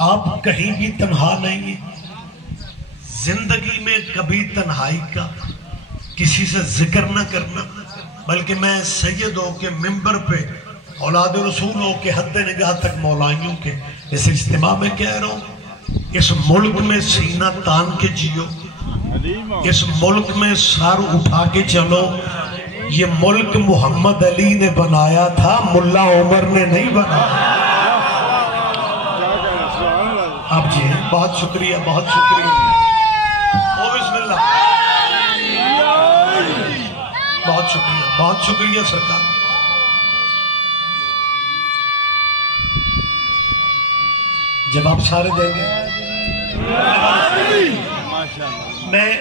آپ کہیں بھی تنہا نہیں ہیں، زندگی میں کبھی تنہائی کا کسی سے ذکر نہ کرنا، بلکہ میں سید ہو کے ممبر پہ اولاد رسول ہو کے حد نگاہ تک مولائیوں کے اس اجتماع میں کہہ رہا ہوں، اس ملک میں سینہ تان کے جیو، اس ملک میں سر اٹھا کے چلو۔ یہ ملک محمد علی نے بنایا تھا، ملا عمر نے نہیں بنایا۔ آپ جی بہت شکریہ، بہت شکریہ، بسم اللہ، بہت شکریہ، بہت شکریہ سرکار۔ جب آپ سارے دیں گے میں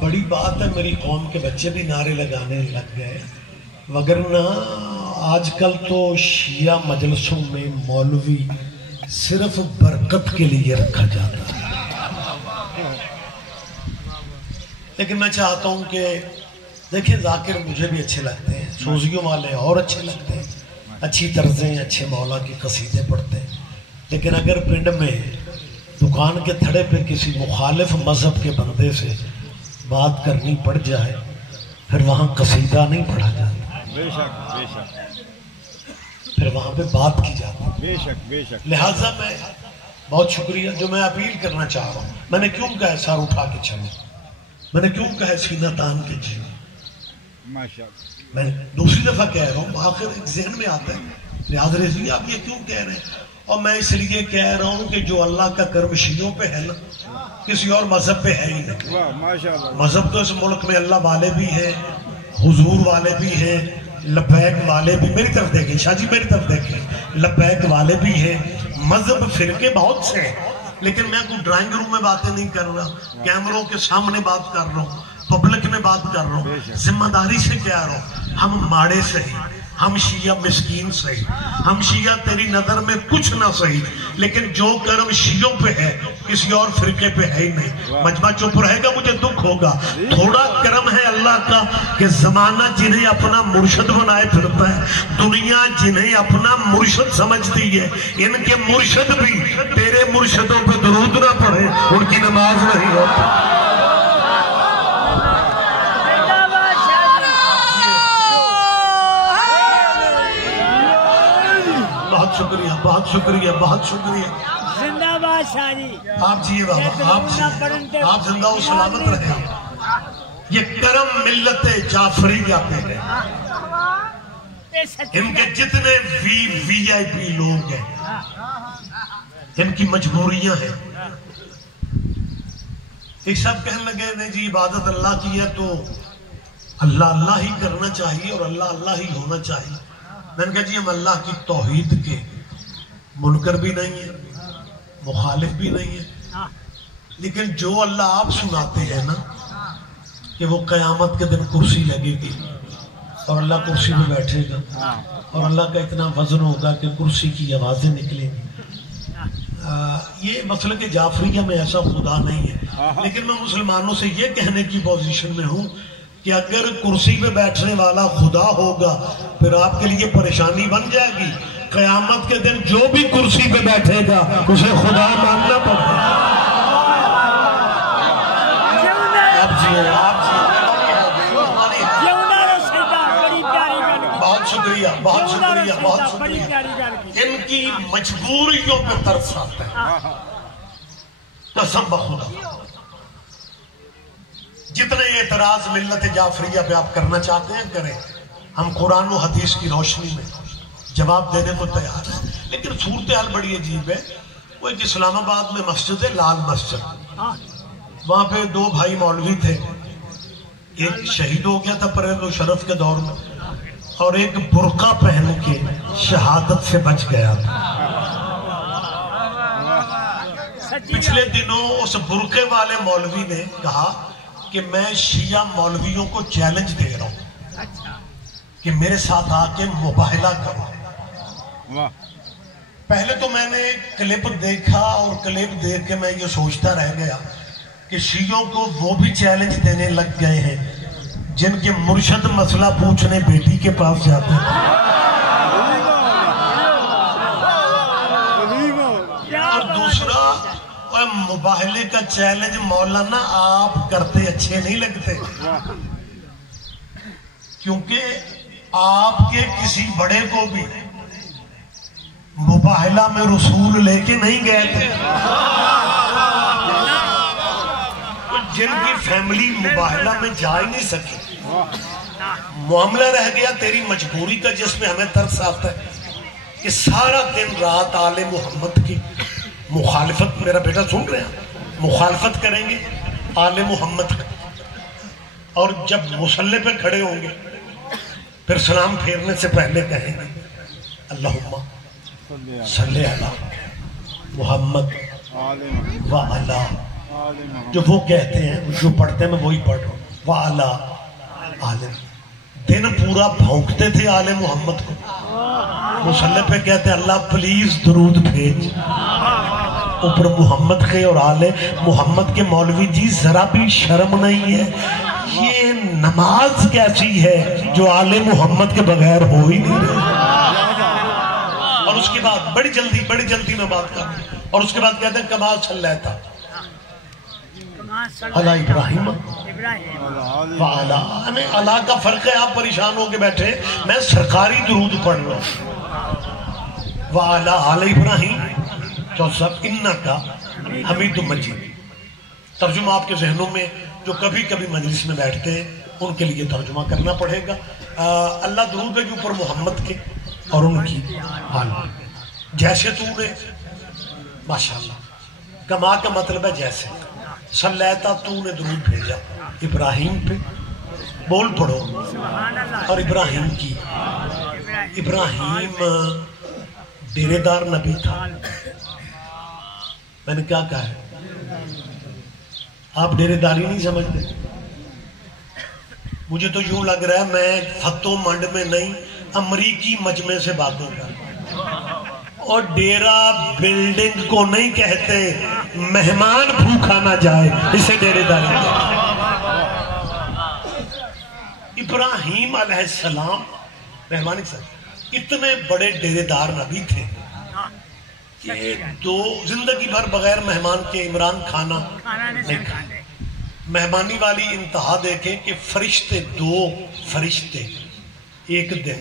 بڑی بات ہے، میری قوم کے بچے بھی نعرے لگانے لگ گئے، وگرنہ آج کل تو شیعہ مجلسوں میں مولوی صرف برکت کے لیے رکھا جاتا ہے۔ لیکن میں چاہتا ہوں کہ دیکھیں، ذاکر مجھے بھی اچھے لگتے ہیں، سوزیوں والے اور اچھے لگتے ہیں، اچھی طرزیں، اچھے مولا کی قصیدے پڑھتے ہیں، لیکن اگر پنڈ میں دکان کے تھڑے پہ کسی مخالف مذہب کے بندے سے بات کرنی پڑ جائے، پھر وہاں قصیدہ نہیں پڑھا جاتا، بے شک بے شک، پھر وہاں پہ بات کی جاتی، بے شک بے شک۔ لہٰذا میں بہت شکریہ، جو میں اپیل کرنا چاہ رہا ہوں، میں نے کیوں کہا سر اٹھا کے چلے، میں نے کیوں کہا سینہ تان کے جیو، میں دوسری دفعہ کہہ رہا ہوں، آخر ایک ذہن میں آتا ہے ریاض رضوی آپ یہ کیوں کہہ رہے ہیں، اور میں اس لیے کہہ رہا ہوں کہ جو اللہ کا کرم شیعوں پہ ہے نا، کسی اور مذہب پہ ہے ہی نہیں۔ مذہب تو اس ملک میں اللہ والے بھی ہیں، حضور والے بھی ہیں، لبیک والے بھی، میری طرف دیکھیں شاہ جی، میری طرف دیکھیں، لبیک والے بھی ہیں، مذہب فرقے بہت سے ہیں، لیکن میں کوئی ڈرائنگ روم میں باتیں نہیں کر رہا، کیمروں کے سامنے بات کر رہا ہوں، پبلک میں بات کر رہا ہوں، ذمہ داری سے کہہ رہا ہوں، ہم ماڑے صحیح، ہم شیعہ مسکین صحیح، ہم شیعہ تیری نظر میں کچھ نہ صحیح، لیکن جو کرم شیعوں پہ ہے کسی اور فرقے پہ ہے ہی نہیں۔ مجمع چپ رہے گا مجھے دکھ ہوگا، تھوڑا کرم ہے اللہ کا کہ زمانہ جنہیں اپنا مرشد بنائے پھرتا ہے، دنیا جنہیں اپنا مرشد سمجھتی ہے، ان کے مرشد بھی تیرے مرشدوں پہ درود نہ پڑھے ان کی نماز نہیں ہوتی۔ بہت شکریہ، بہت شکریہ، بہت شکریہ۔ زندہ باد شاہ جی، آپ جی بابا، آپ زندہ و سلامت رہے۔ یہ کرم ملت جعفریہ پہ ہے، ان کے جتنے وی آئی پی لوگ ہیں، ان کی مجبوریاں ہیں۔ ایک صاحب کہنے لگے نہیں جی عبادت اللہ کی ہے تو اللہ اللہ ہی کرنا چاہیے اور اللہ اللہ ہی ہونا چاہیے۔ میں نے کہا جی ہم اللہ کی توحید کے منکر بھی نہیں ہیں، مخالف بھی نہیں ہیں، لیکن جو اللہ آپ سناتے ہیں نا کہ وہ قیامت کے دن کرسی لگے گی اور اللہ کرسی پہ بیٹھے گا اور اللہ کا اتنا وزن ہوگا کہ کرسی کی آوازیں نکلیں گی، یہ مسلک جعفریہ میں ایسا خدا نہیں ہے، لیکن میں مسلمانوں سے یہ کہنے کی پوزیشن میں ہوں کہ اگر کرسی پہ بیٹھنے والا خدا ہوگا پھر آپ کے لیے پریشانی بن جائے گی، قیامت کے دن جو بھی کرسی پہ بیٹھے گا اسے خدا ماننا پڑے گا۔ بہت شکریہ، بہت شکریہ، بہت شکریہ۔ ان کی مجبوریوں پہ ترس آتا ہے، قسم بخدا۔ جتنے اعتراض ملت جعفریہ پہ آپ کرنا چاہتے ہیں کریں، ہم قرآن و حدیث کی روشنی میں جواب دینے کو تیار ہیں، لیکن صورتحال بڑی عجیب ہے۔ وہ ایک اسلام آباد میں مسجد ہے، لال مسجد، وہاں پہ دو بھائی مولوی تھے، ایک شہید ہو گیا تھا پرہیز و شرف کے دور میں، اور ایک برقع پہن کے شہادت سے بچ گیا تھا۔ پچھلے دنوں اس برقعے والے مولوی نے کہا کہ میں شیعہ مولویوں کو چیلنج دے رہا ہوں کہ میرے ساتھ آ کے مباہلہ کرو۔ پہلے تو میں نے کلپ دیکھا اور کلپ دیکھ کے میں یہ سوچتا رہ گیا کہ کہ شیعوں کو وہ بھی چیلنج دینے لگ گئے ہیں جن کے مرشد مسئلہ پوچھنے بیٹی کے پاس جاتے ہیں، اور دوسرا مباہلے کا چیلنج مولانا آپ کرتے اچھے نہیں لگتے، کیونکہ آپ کے کسی بڑے کو بھی مباہلہ میں رسول لے کے نہیں گئے تھے، جن کی فیملی مباہلہ میں جا ہی نہیں سکی، معاملہ رہ گیا تیری مجبوری کا، جس میں ہمیں ترس آتا ہے کہ سارا دن رات آل محمد کی مخالفت، میرا بیٹا سن رہے ہیں، مخالفت کریں گے آل محمد کا، اور جب مصلی پہ کھڑے ہوں گے پھر سلام پھیرنے سے پہلے کہیں گے اللہم صلی علی محمد وعلا، جو وہ کہتے ہیں، جو پڑھتے ہیں میں وہی پڑھ رہا ہوں، وعلا آل، دن پورا بھونکتے تھے آل محمد کو، مصلی پہ کہتے ہیں اللہ پلیز درود بھیج، اوپر محمد کے اور آل محمد کے مولوی جی ذرا بھی شرم نہیں ہے، یہ نماز کیسی ہے جو آل محمد کے بغیر ہو ہی نہیں رہی۔ اور اس کے بعد بڑی جلدی میں بات کروں، اور اس کے بعد کہتے ہیں کما صلیتا علی ابراہیم وعلا، ہمیں اللہ کا فرق ہے، آپ پریشان ہو کے بیٹھے، میں سرکاری درود پڑھ رہا ہوں، وعلا آل ابراہیم چوسب انکا حمید مجید۔ ترجمہ آپ کے ذہنوں میں جو کبھی کبھی مجلس میں بیٹھتے ہیں ان کے لیے ترجمہ کرنا پڑے گا۔ اللہ درود ہے جو اوپر محمد کے اور ان کی حال، جیسے تو نے ماشاءاللہ، کما کا مطلب ہے جیسے، صلیتا تو نے درود بھیجا ابراہیم پہ، بول پڑھو، اور ابراہیم کی، ابراہیم ڈیرے دار نبی تھا، میں نے کیا کہا ہے، آپ ڈیرے داری نہیں سمجھتے، مجھے تو یوں لگ رہا ہے میں فتو منڈ میں نہیں امریکی مجمع سے باتوں کر، اور ڈیرا بلڈنگ کو نہیں کہتے، مہمان بھوکا نہ جائے اسے ڈیرے داری کہتے۔ ابراہیم علیہ السلام مہمانی صاحب اتنے بڑے ڈیرے دار نبی تھے کہ دو زندگی بھر بغیر مہمان کے عمران کھانا نہیں کھانے۔ مہمانی والی انتہا دیکھیں کہ فرشتے، دو فرشتے ایک دن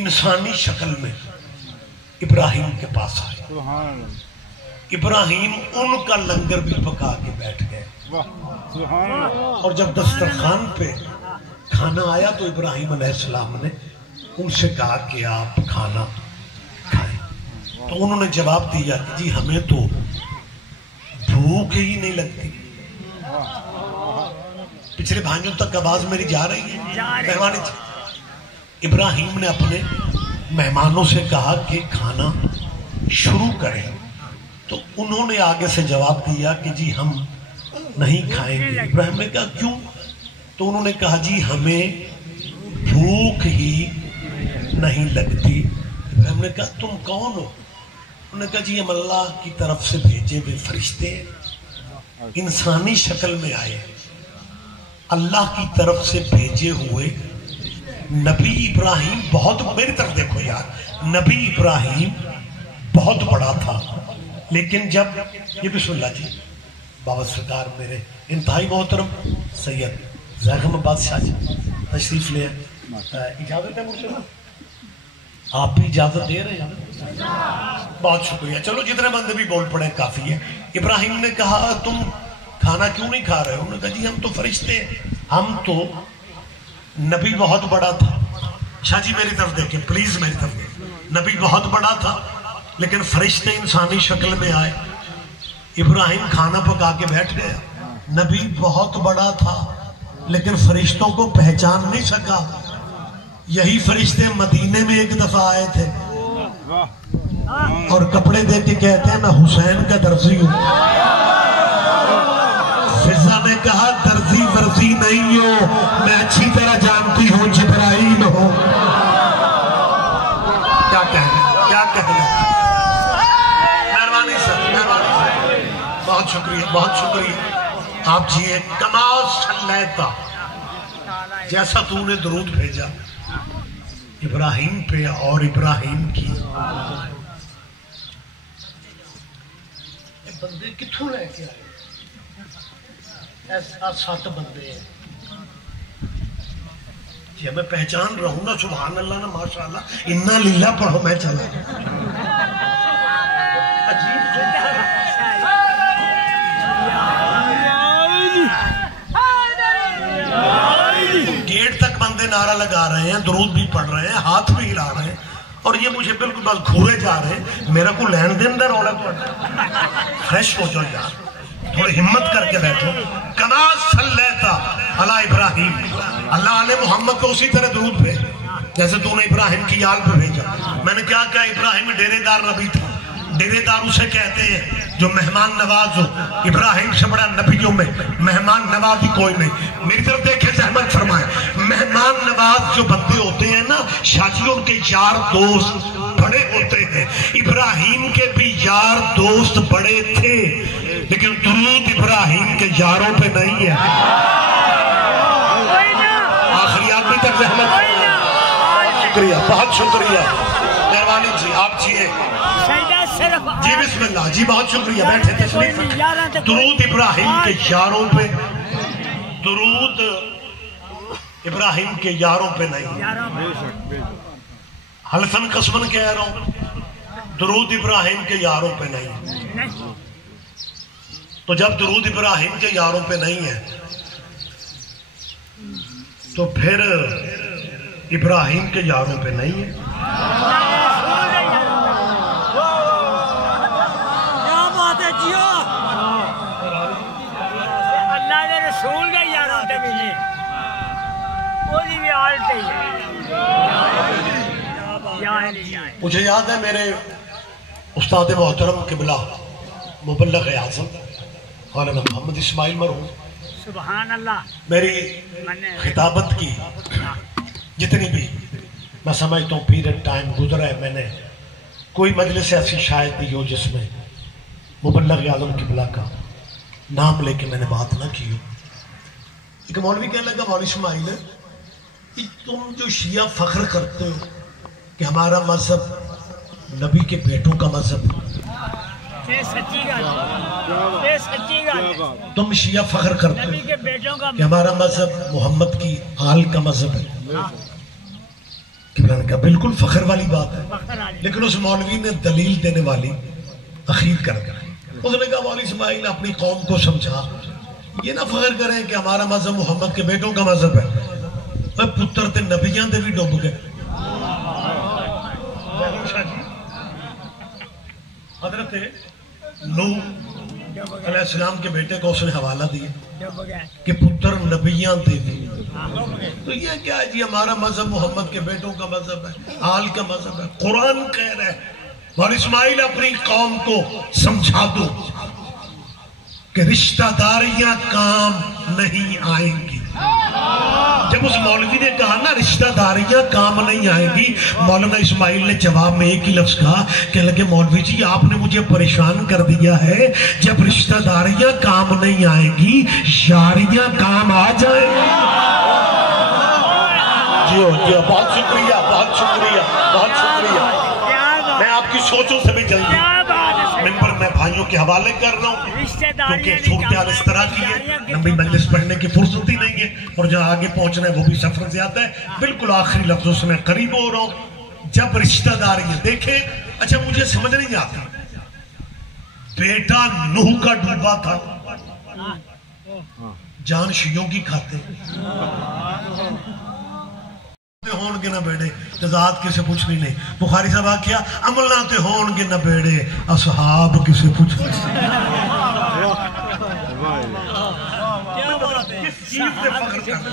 انسانی شکل میں ابراہیم کے پاس آئے، ابراہیم ان کا لنگر بھی پکا کے بیٹھ گئے، اور جب دسترخوان پہ کھانا آیا تو ابراہیم علیہ السلام نے ان سے کہا کہ آپ کھانا کھائیں، تو انہوں نے جواب دیا کہ جی ہمیں تو بھوک ہی نہیں لگتی۔ پچھلے بھائیوں تک آواز میری جا رہی ہے؟ مہمانی ابراہیم نے اپنے مہمانوں سے کہا کہ کھانا شروع کریں، تو انہوں نے آگے سے جواب دیا کہ جی ہم نہیں کھائیں گے۔ ابراہیم نے کہا کیوں؟ تو انہوں نے کہا جی ہمیں بھوک ہی نہیں لگتی۔ ابراہیم نے کہا تم کون ہو؟ انہوں نے کہا جی ہم اللہ کی طرف سے بھیجے ہوئے فرشتے ہیں، انسانی شکل میں آئے، اللہ کی طرف سے بھیجے ہوئے نبی ابراہیم بہت، میری طرف دیکھو یار، نبی ابراہیم بہت بڑا تھا، لیکن جب یہ بسم اللہ جی بابا سرکار میرے انتہائی محترم سید زیغم بادشاہ جی تشریف لے، اجازت ہے مجھے؟ آپ بھی اجازت دے رہے ہیں؟ بہت شکریہ، چلو جتنے بندے بھی بول پڑے کافی ہے۔ ابراہیم نے کہا تم کھانا کیوں نہیں کھا رہے ہو؟ انہوں نے کہا جی ہم تو فرشتے ہیں، ہم تو، نبی بہت بڑا تھا، شاہ جی میری طرف دیکھیں پلیز، میری طرف دیکھیں، نبی بہت بڑا تھا لیکن فرشتے انسانی شکل میں آئے، ابراہیم کھانا پکا کے بیٹھ گیا، نبی بہت بڑا تھا لیکن فرشتوں کو پہچان نہیں سکا، یہی فرشتے مدینے میں ایک دفعہ آئے تھے اور کپڑے دے کے کہتے ہیں میں حسین کا درزی ہوں۔ فضا نے کہا درزی ورزی نہیں ہو، میں اچھی طرح جانتی ہوں جبرائیل ہو۔ کیا کہنا، کیا کہنا، مہربانی سر، مہربانی سر، بہت شکریہ، بہت شکریہ، آپ جیے کما صلیتا، جیسا تو نے درود بھیجا ابراہیم پہ اور ابراہیم کی. یہ بندے کتھوں لے کے آئے؟ ایسا 7 بندے ہیں جی. میں پہچان رہا ہوں نا سبحان اللہ نا ماشاءاللہ. انا للہ پڑھو میں چلا. عجیب گیٹ تک بندے نعرہ لگا رہے ہیں، درود بھی پڑھ رہے ہیں، ہاتھ بھی ہلا رہے ہیں، اور یہ مجھے بالکل بس گھورے جا رہے ہیں. میرا کو لین دین در ہو رہا ہے. فریش ہو جاؤ یار، تھوڑی ہمت کر کے بیٹھو. کما صلیتا علی ابراہیم، اللہ علیہ محمد کو اسی طرح درود بھیج جیسے تو نے ابراہیم کی آل پہ بھیجا. میں نے کیا کہا؟ ابراہیم ڈیرے دار نبی تھا. ڈیرے دار اسے کہتے ہیں جو مہمان نواز ہو. ابراہیم سے بڑا نبیوں میں مہمان نوازی کوئی نہیں. میری طرف دیکھیں زحمت فرمائیں. مہمان نواز جو بندے ہوتے ہیں نا شاجی، ان کے یار دوست بڑے ہوتے ہیں. ابراہیم کے بھی یار دوست بڑے تھے، لیکن درود ابراہیم کے یاروں پہ نہیں ہے. آخری آدمی تک زحمت. شکریہ، بہت شکریہ، مہربانی جی. آپ جیے جی، بسم اللہ جی. بہت شکریہ، بیٹھے تشریف. درود ابراہیم کے یاروں پہ، درود ابراہیم کے یاروں پہ نہیں. حلفن قسمن کہہ رہا ہوں، درود ابراہیم کے یاروں پہ نہیں. تو جب درود ابراہیم کے یاروں پہ نہیں ہے تو پھر ابراہیم کے یاروں پہ نہیں ہے. اللہ کے رسول کے یاروں تے ملے، وہی بھی حال چاہیے. مجھے یاد ہے میرے استاد محترم قبلہ مبلغ اعظم مولانا محمد اسماعیل مرحوم، سبحان اللہ، میری خطابت کی جتنی بھی میں سمجھتا ہوں پیریڈ ٹائم گزرا ہے، میں نے کوئی مجلس ایسی شاید نہیں ہو جس میں مبلغ اعظم قبلہ کا نام لے کے میں نے بات نہ کی ہو. ایک مولوی کہنے لگا مولوی اسماعیل کہ تم جو شیعہ فخر کرتے ہو کہ ہمارا مذہب نبی کے بیٹوں کا مذہب، تم شیعہ فخر کرتے ہو کہ ہمارا مذہب محمد کی آل کا مذہب ہے. کہ میں نے کہا بالکل فخر والی بات ہے، لیکن اس مولوی نے دلیل دینے والی اخیر کر گیا. اس نے کہا مولوی اسماعیل اپنی قوم کو سمجھا، یہ نہ فخر کریں کہ ہمارا مذہب محمد کے بیٹوں کا مذہب ہے. پتر تے نبیاں دے بھی ڈوب گئے. حضرت نوح علیہ السلام کے بیٹے کو اس نے حوالہ دیا کہ پتر نبیاں دے دی. تو یہ کیا ہے جی ہمارا مذہب محمد کے بیٹوں کا مذہب ہے، آل کا مذہب ہے. قرآن کہہ رہا ہے اور اسماعیل اپنی قوم کو سمجھا دو کہ رشتہ داریاں کام نہیں آئیں گی. جب اس مولوی نے کہا نا رشتہ داریاں کام نہیں آئیں گی، مولانا اسماعیل نے جواب میں ایک ہی لفظ کہا کہ لگے مولوی جی آپ نے مجھے پریشان کر دیا ہے. جب رشتہ داریاں کام نہیں آئیں گی، یاریاں کام آ جائیں گی. جی بہت شکریہ، بہت شکریہ، بہت شکریہ. میں آپ کی سوچوں سے بھی جلدی ممبر میں بھائیوں کے حوالے کر رہا ہوں کیونکہ صورتحال اس طرح کی ہے، لمبی مجلس پڑھنے کی فرصت ہی نہیں ہے، اور جہاں آگے پہنچنا ہے وہ بھی سفر زیادہ ہے. بالکل آخری لفظوں سے میں قریب ہو رہا ہوں. جب رشتہ داری دیکھیں، اچھا مجھے سمجھ نہیں آتی، بیٹا نوح کا ڈوبا تھا، جان شیعوں کی کھاتے ہون گے نہ بیڑے تضاد کسے پوچھنی نہیں. بخاری صاحب آکھیا عمل نہ تے ہون گے نہ بیڑے اصحاب کسے پوچھنی. کس چیز سے فخر کرنا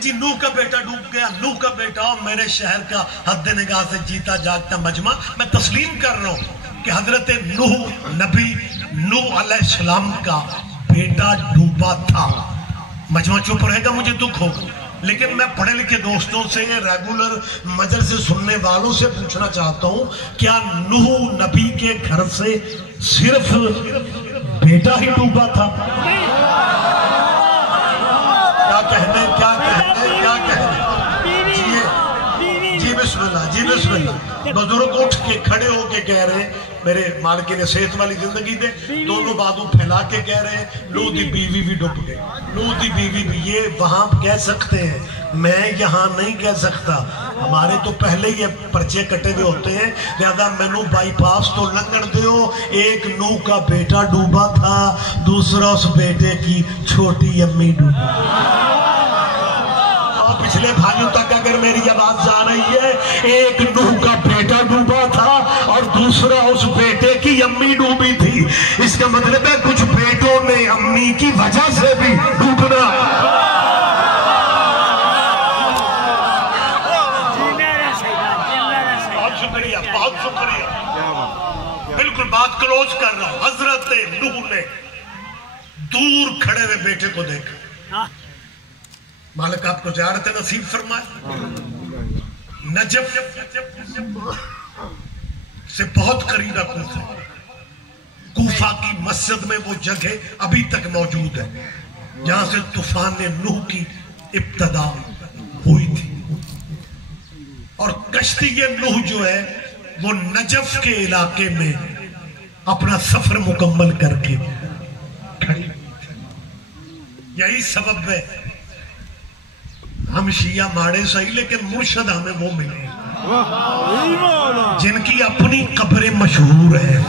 جی؟ نوح کا بیٹا ڈوب گیا، نوح کا بیٹا میرے شہر کا حد نگاہ سے جیتا جاگتا مجمع. میں تسلیم کر رہا ہوں کہ حضرت نوح نبی نوح علیہ السلام کا بیٹا ڈوبا تھا. مجمع چپ رہے گا، مجھے دکھ ہوگا، لیکن میں پڑھے لکھے دوستوں سے ریگولر مجلس سے سننے والوں سے پوچھنا چاہتا ہوں کیا نوح نبی کے گھر سے صرف بیٹا ہی ڈوبا تھا؟ کیا کہنے کیا کہنے کیا کہنے؟ جی بسم اللہ، جی بسم اللہ۔ بزرگ اٹھ کے کھڑے ہو کے کہہ رہے ہیں میرے مالک نے صحت والی زندگی دے، دونوں بازو پھیلا کے کہہ رہے ہیں لو دی بیوی بھی ڈوب گئے، لو دی بیوی بھی۔ یہ وہاں کہہ سکتے ہیں، میں یہاں نہیں کہہ سکتا، ہمارے تو پہلے یہ پرچے کٹے ہوئے ہوتے ہیں، لہذا میں نو بائی پاس تو لنگن دیو۔ ایک نو کا بیٹا ڈوبا تھا، دوسرا اس بیٹے کی چھوٹی امی ڈوبا۔ پچھلے بھائیوں تک اگر میری آواز جا رہی ہے، ایک نوح کا بیٹا ڈوبا تھا اور دوسرا اس بیٹے کی امی ڈوبی تھی۔ اس کا مطلب ہے کچھ بیٹوں نے امی کی وجہ سے بھی ڈوبنا۔ بہت شکریہ، بہت شکریہ۔ بالکل بات کلوز کر رہا ہوں۔ حضرت نوح نے دور کھڑے ہوئے بیٹے کو دیکھا۔ مالک آپ کو زیارت نصیب فرمائے۔ نجف سے بہت قریب ہے کوفہ۔ کوفہ کی مسجد میں وہ جگہ ابھی تک موجود ہے جہاں سے طوفان نوح کی ابتدا ہوئی تھی، اور کشتی نوح جو ہے وہ نجف کے علاقے میں اپنا سفر مکمل کر کے کھڑی ہوئی تھی۔ یہی سبب ہے ہم شیعہ ماڑے صحیح لیکن مرشد ہمیں وہ ملے جن کی اپنی قبریں مشہور ہیں۔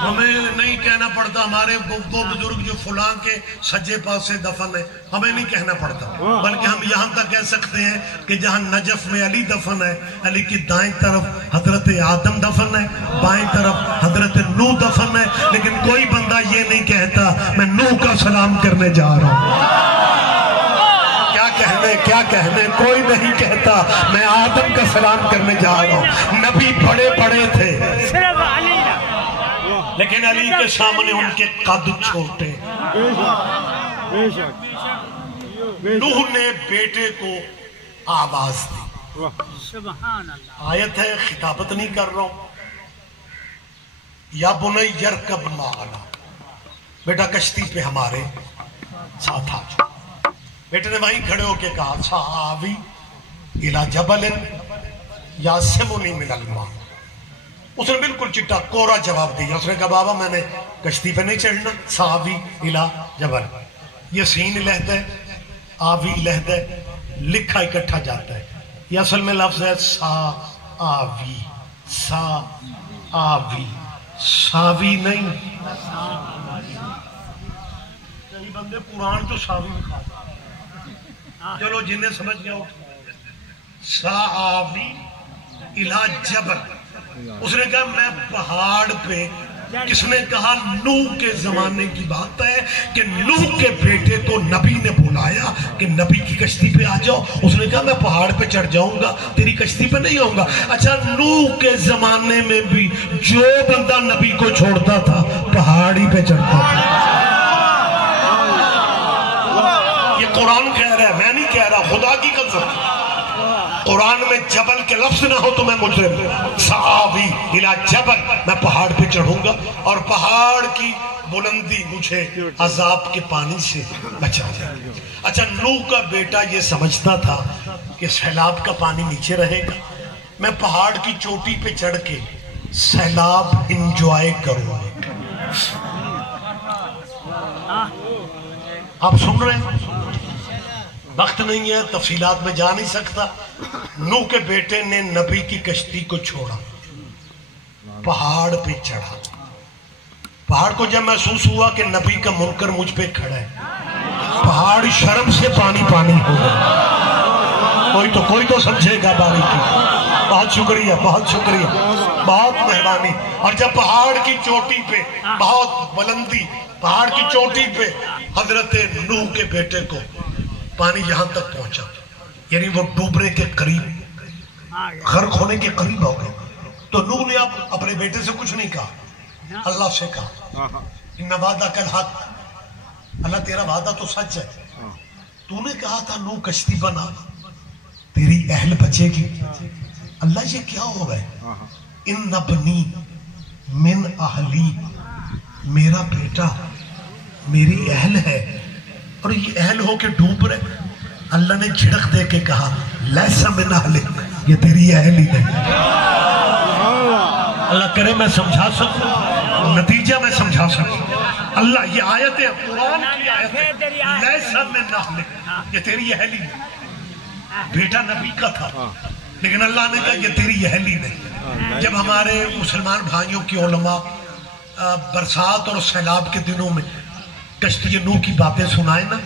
ہمیں نہیں کہنا پڑتا ہمارے وہ بزرگ جو فلاں کے سجے پاس سے دفن ہے، ہمیں نہیں کہنا پڑتا، بلکہ ہم یہاں تک کہہ سکتے ہیں کہ جہاں نجف میں علی دفن ہے، علی کی دائیں طرف حضرت آدم دفن ہے، بائیں طرف حضرت نوح دفن ہے، لیکن کوئی بندہ یہ نہیں کہتا میں نوح کا سلام کرنے جا رہا ہوں۔ کیا کہنے کوئی نہیں کہتا میں آدم کا سلام کرنے جا رہا ہوں۔ نبی بڑے بڑے تھے لیکن علی کے سامنے ان کے قد چھوٹے۔ نوح نے بیٹے کو آواز دی۔ آیت ہے، خطابت نہیں کر رہا ہوں۔ یا بنی یرکب معنا، بیٹا کشتی پہ ہمارے ساتھ آ جاؤ۔ بیٹے نے وہیں کھڑے ہو کے کہا سآوی الی جبل یعصمنی من الماء۔ اس نے بالکل چٹا کورا جواب دیا۔ اس نے کہا بابا میں نے کشتی پہ نہیں چڑھنا، سآوی الی جبل۔ یہ سین لہد ہے، آوی لہد ہے، لکھا اکٹھا جاتا ہے۔ یہ اصل میں لفظ ہے سا آوی، سا آوی، ساوی نہیں۔ کئی بندے قرآن تو ساوی بھی کھاتے، چلو جنہیں سمجھ گیا ہو۔ سآوی الی جبل، اس نے کہا میں پہاڑ پہ۔ کس نے کہا؟ نوح کے زمانے کی بات ہے کہ نوح کے بیٹے کو نبی نے بلایا کہ نبی کی کشتی پہ آ جاؤ۔ اس نے کہا میں پہاڑ پہ چڑھ جاؤں گا، تیری کشتی پہ نہیں آؤں گا۔ اچھا، نوح کے زمانے میں بھی جو بندہ نبی کو چھوڑتا تھا پہاڑی پہ چڑھتا تھا۔ یہ قرآن کہہ رہا ہے، میں نہیں کہہ رہا، خدا کی قسم۔ قرآن میں جبل کے لفظ نہ ہو تو میں مجرم۔ سآوی الی جبل، میں پہاڑ پہ چڑھوں گا اور پہاڑ کی بلندی مجھے عذاب کے پانی سے بچا جائے۔ اچھا، نوح کا بیٹا یہ سمجھتا تھا کہ سیلاب کا پانی نیچے رہے گا، میں پہاڑ کی چوٹی پہ چڑھ کے سیلاب انجوائے کروں گا۔ آپ سن رہے ہیں؟ وقت نہیں ہے، تفصیلات میں جا نہیں سکتا۔ نوح کے بیٹے نے نبی کی کشتی کو چھوڑا، پہاڑ پہ چڑھا۔ پہاڑ کو جب محسوس ہوا کہ نبی کا منکر مجھ پہ کھڑا ہے، پہاڑ شرم سے پانی پانی ہو گیا۔ کوئی تو سمجھے گا باریکی۔ بہت شکریہ، بہت شکریہ، بہت مہربانی۔ اور جب پہاڑ کی چوٹی پہ بہت بلندی، پہاڑ کی چوٹی پہ حضرت نوح کے بیٹے کو پانی یہاں تک پہنچا، یعنی وہ ڈوبنے کے قریب، غرق ہونے کے قریب ہو گئے، تو نوح نے اپنے بیٹے سے کچھ نہیں کہا، اللہ سے کہا ان وعدک الحق، اللہ تیرا وعدہ تو سچ ہے، تو نے کہا تھا نوح کشتی بنا، تیری اہل بچے گی، اللہ یہ کیا ہو گئے؟ ان ابنی من اہلی، میرا بیٹا میری اہل ہے، اور یہ اہل ہو کے ڈوب رہے. اللہ نے جھڑک دے کے کہا لیسا من اہلک، یہ تیری اہل ہی نہیں. اللہ کرے میں سمجھا سکوں، نتیجہ میں سمجھا سکوں. اللہ یہ آیت ہے، قرآن کی آیت ہے، لیسا من اہلک، یہ تیری اہل ہی نہیں. بیٹا نبی کا تھا لیکن اللہ نے کہا یہ تیری اہل ہی نہیں. جب ہمارے مسلمان بھائیوں کی علماء برسات اور سیلاب کے دنوں میں کشتی نوح کی باتیں سنائے نا،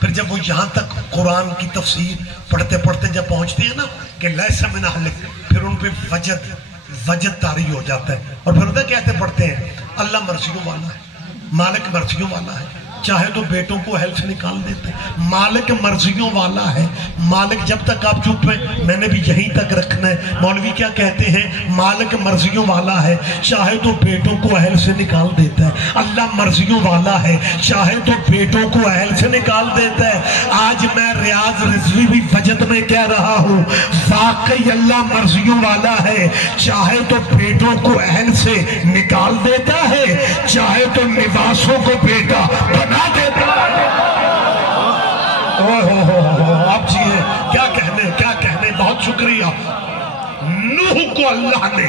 پھر جب وہ یہاں تک قرآن کی تفسیر پڑھتے پڑھتے جب پہنچتے ہیں نا کہ لیسا من اہلک، پھر ان پہ وجد طاری ہو جاتا ہے. اور پھر انہیں کہتے پڑھتے ہیں اللہ مرضیوں والا ہے، مالک مرضیوں والا ہے، چاہے تو بیٹوں کو اہل سے نکال دیتے ہیں. مالک مرضیوں والا ہے. مالک جب تک آپ چپ ہیں میں نے بھی یہیں تک رکھنا ہے. مولوی کیا کہتے ہیں؟ مالک مرضیوں والا ہے، چاہے تو بیٹوں کو اہل سے نکال دیتا ہے. اللہ مرضیوں والا ہے، چاہے تو بیٹوں کو اہل سے نکال دیتا ہے. آج میں ریاض رضوی بھی وجد میں کہہ رہا ہوں، واقعی اللہ مرضیوں والا ہے، چاہے تو بیٹوں کو اہل سے نکال دیتا ہے، چاہے تو نواسوں کو بیٹا بنا دیتا ہے. آپ جی ہیں کیا کہنے. بہت شکریہ. نوح کو اللہ نے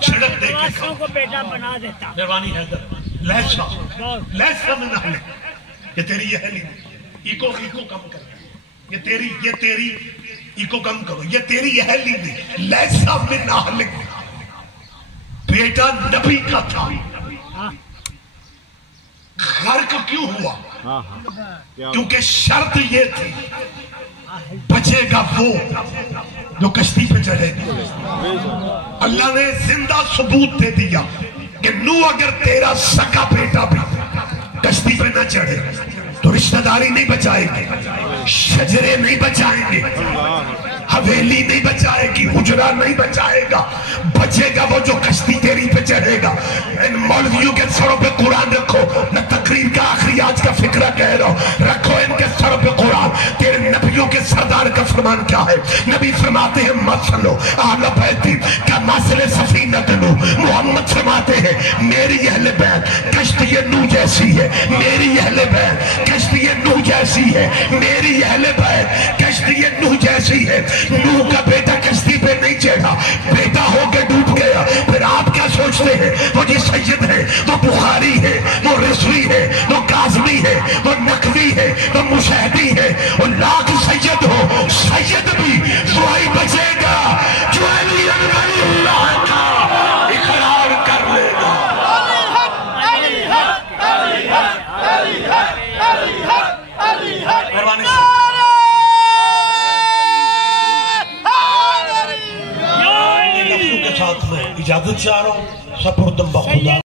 جھڑک دے کے نواسوں کو بیٹا بنا دیتا. مہربانی حیدر، لیسا من اہلک، یہ تیری اہل ہی نہیں. ایکو کم کر، یہ تیری ایکو کم کرو، یہ تیری اہل ہی نہیں. لیسا من اہلک، بیٹا نبی کا تھا. غرق کیوں ہوا؟ کیونکہ شرط یہ تھی بچے گا وہ جو کشتی پہ چڑھے گا. اللہ نے زندہ ثبوت دے دیا کہ نوح اگر تیرا سکا بیٹا بھی کشتی پہ نہ چڑھے تو رشتہ داری نہیں بچائے گی، شجرے نہیں بچائیں گے، حویلی نہیں بچائے گی، حجرہ نہیں بچائے گا. بچے گا وہ جو کشتی تیری پہ چڑھے گا. ان مولویوں کے سروں پہ قرآن رکھو. میں تقریر کا آخری آج کا فکرہ کہہ رہا ہوں، رکھو ان کے سروں پہ قرآن. تیرے نبیوں کے سردار کا فرمان کیا ہے؟ نبی فرماتے ہیں مثلو اہل بیتی کمثل سفینۃ نوح. محمد فرماتے ہیں میری اہل بیت کشتی نوح جیسی ہے. میری اہل بیت کشتی نوح جیسی ہے. میری اہل بیت کشتی نوح جیسی ہے. نوح کا بیٹا کشتی پہ نہیں چڑھا، بیٹا ہو کے ڈوب گیا. پھر آپ کیا سوچتے ہیں؟ وہ جی سید ہے، وہ بخاری ہے، وہ رضوی ہے، وہ کاظمی ہے، وہ نقوی ہے، وہ مشہدی ہے. وہ لاکھ سید ہو، سید بھی وہی بچے گا جو علی اللہ کا اقرار کر لے گا. قربانی کے ساتھ میں اجازت چاہ رہا ہوں. سپردم بخدا.